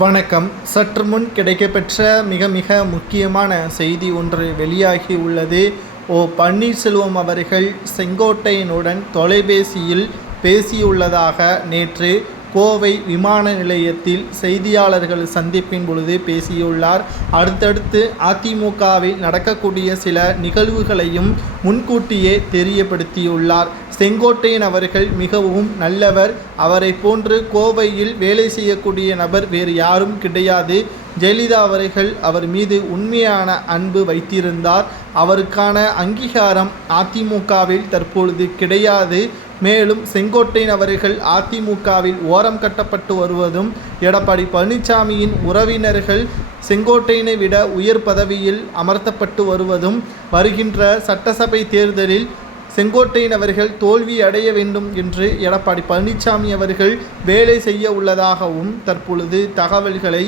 வணக்கம். சற்று முன் கிடைக்கப்பெற்ற மிக மிக முக்கியமான செய்தி ஒன்று வெளியாகி உள்ளது. ஓ பன்னீர்செல்வம் அவர்கள் செங்கோட்டையனுடன் தொலைபேசியில் பேசியுள்ளதாக நேற்று கோவை விமான நிலையத்தில் செய்தியாளர்கள் சந்திப்பின் பொழுது பேசியுள்ளார். அடுத்தடுத்து அதிமுகவில் நடக்கக்கூடிய சில நிகழ்வுகளையும் முன்கூட்டியே தெரியப்படுத்தியுள்ளார். செங்கோட்டையன் அவர்கள் மிகவும் நல்லவர். அவரை போன்று கோவையில் வேலை செய்யக்கூடிய நபர் வேறு யாரும் கிடையாது. ஜெயலலிதா அவர்கள் அவர் மீது உண்மையான அன்பு வைத்திருந்தார். அவருக்கான அங்கீகாரம் அதிமுகவில் தற்பொழுது கிடையாது. மேலும் செங்கோட்டையன் அவர்கள் அதிமுகவில் ஓரம் கட்டப்பட்டு வருவதும் எடப்பாடி பழனிசாமியின் உறவினர்கள் செங்கோட்டையனை விட உயர் பதவியில் அமர்த்தப்பட்டு வருவதும் வருகின்ற சட்டசபை தேர்தலில் செங்கோட்டையன் அவர்கள் தோல்வி அடைய வேண்டும் என்று எடப்பாடி பழனிசாமி அவர்கள் வேலை செய்ய உள்ளதாகவும் தற்பொழுது தகவல்களை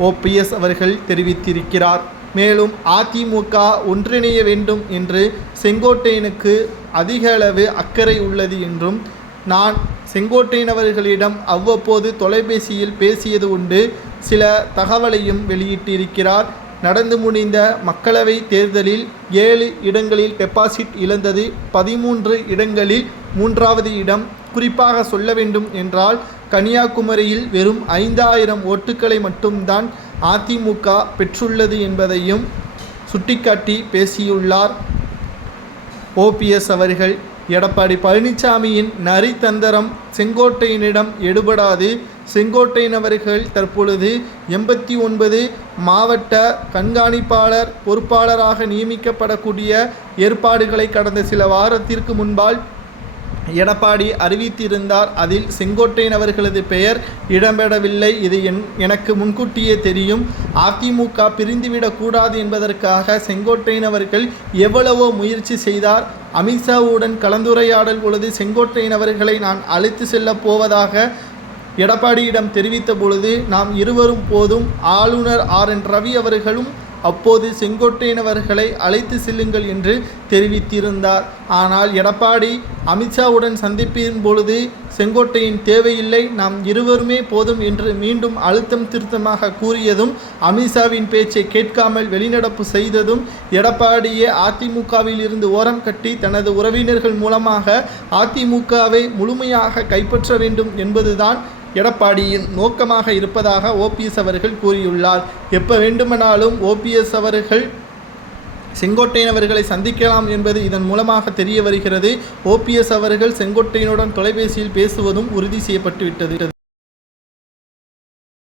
ஓபிஎஸ் அவர்கள் தெரிவித்திருக்கிறார். மேலும் அதிமுக ஒன்றிணைய வேண்டும் என்று செங்கோட்டையனுக்கு அதிக அளவு அக்கறை உள்ளது என்றும் நான் செங்கோட்டையனவர்களிடம் அவ்வப்போது தொலைபேசியில் பேசியது உண்டு. சில தகவலையும் வெளியிட்டிருக்கிறார். நடந்து முடிந்த மக்களவை தேர்தலில் ஏழு இடங்களில் டெபாசிட் இழந்தது. பதிமூன்று இடங்களில் மூன்றாவது இடம் குறிப்பாக சொல்ல வேண்டும் என்றால் கன்னியாகுமரியில் வெறும் ஐந்தாயிரம் ஓட்டுக்களை மட்டும்தான் அதிமுக பெற்றுள்ளது என்பதையும் சுட்டிக்காட்டி பேசியுள்ளார். ஓபிஎஸ் அவர்கள் எடப்பாடி பழனிசாமியின் நரித்தந்திரம் செங்கோட்டையனிடம் எடுபடாது. செங்கோட்டையன் அவர்கள் தற்பொழுது எண்பத்தி ஒன்பது மாவட்ட கண்காணிப்பாளர் பொறுப்பாளராக நியமிக்கப்படக்கூடிய ஏற்பாடுகளை கடந்த சில வாரத்திற்கு முன்பால் எடப்பாடி அறிவித்திருந்தார். அதில் செங்கோட்டையன் அவர்களது பெயர் இடம்பெறவில்லை. இது என் எனக்கு முன்கூட்டியே தெரியும். அதிமுக பிரிந்துவிடக்கூடாது என்பதற்காக செங்கோட்டையன் அவர்கள் எவ்வளவோ முயற்சி செய்தார். அமித்ஷாவுடன் கலந்துரையாடல் பொழுது செங்கோட்டையன் அவர்களை நான் அழைத்து செல்லப் போவதாக எடப்பாடியிடம் தெரிவித்த பொழுது நாம் இருவரும் போதும் ஆளுநர் ஆர் என் ரவி அவர்களும் அப்போது செங்கோட்டையினவர்களை அழைத்து செல்லுங்கள் என்று தெரிவித்திருந்தார். ஆனால் எடப்பாடி அமித்ஷாவுடன் சந்திப்பின் பொழுது செங்கோட்டையின் தேவையில்லை நாம் இருவருமே போதும் என்று மீண்டும் அழுத்தம் திருத்தமாக கூறியதும் அமித்ஷாவின் பேச்சை கேட்காமல் வெளிநடப்பு செய்ததும் எடப்பாடியே அதிமுகவில் இருந்து ஓரம் கட்டி தனது உறவினர்கள் மூலமாக அதிமுகவை முழுமையாக கைப்பற்ற வேண்டும் என்பதுதான் எடப்பாடியின் நோக்கமாக இருப்பதாக ஓபிஎஸ் அவர்கள் கூறியுள்ளார். எப்போ வேண்டுமானாலும் ஓபிஎஸ் அவர்கள் செங்கோட்டையன் அவர்களை சந்திக்கலாம் என்பது இதன் மூலமாக தெரிய வருகிறது. ஓபிஎஸ் அவர்கள் செங்கோட்டையனுடன் தொலைபேசியில் பேசுவதும் உறுதி செய்யப்பட்டுவிட்டது.